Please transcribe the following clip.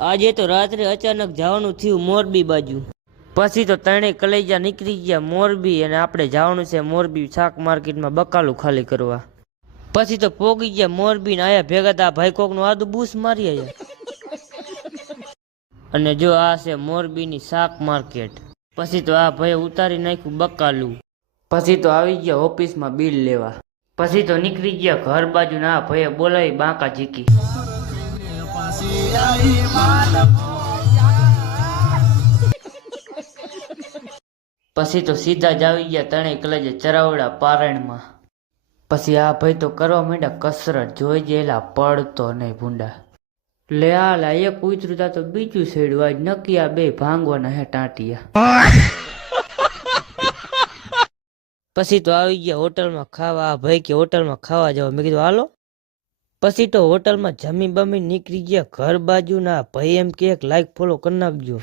આજે તો રાત્રે અચાનક જવાનું થયું મોરબી બાજુ। પછી તો ત્રણેય કલેજા નીકળી ગયા મોરબી અને આપણે જવાનું છે મોરબી શાક માર્કેટમાં બકાલું ખાલી કરવા। પછી તો પોગી ગયા મોરબી ને આયા ભેગા તા ભાઈ કોકનું આદુ બૂસ મારી આયા। અને જો આ છે મોરબીની શાક માર્કેટ। પછી તો આ ભાઈ ઉતારી નાખ્યું બકાલું। પછી તો આવી ગયા ઓફિસમાં બિલ લેવા। પછી તો નીકળી ગયા ઘર બાજુ ના આ ભાઈએ બોલાવી બાંકા ઝીકી। પછી તો સીધા જ આવી ગયા ત્રણેય કલેજે ચરાવડા પારણમાં। પછી આ ભાઈ તો કરવા માંડ્યા કસરત જોઈ જેલા પડતો નહીં ભૂંડા। લે આ લા એક ઉતરું તા તો બીજું છેડું આજ નક્કી આ બે ભાંગવાના હે ટાંટિયા। પછી તો આવી ગયા હોટલમાં ખાવા। આ ભાઈ કે હોટલમાં ખાવા જાવ મેં કીધું હાલો। પછી તો હોટલમાં જમી બમી નીકળી ગયા ઘર બાજુ ના ભાઈ એમ કે એક લાઈક ફોલો કરી નાખજો।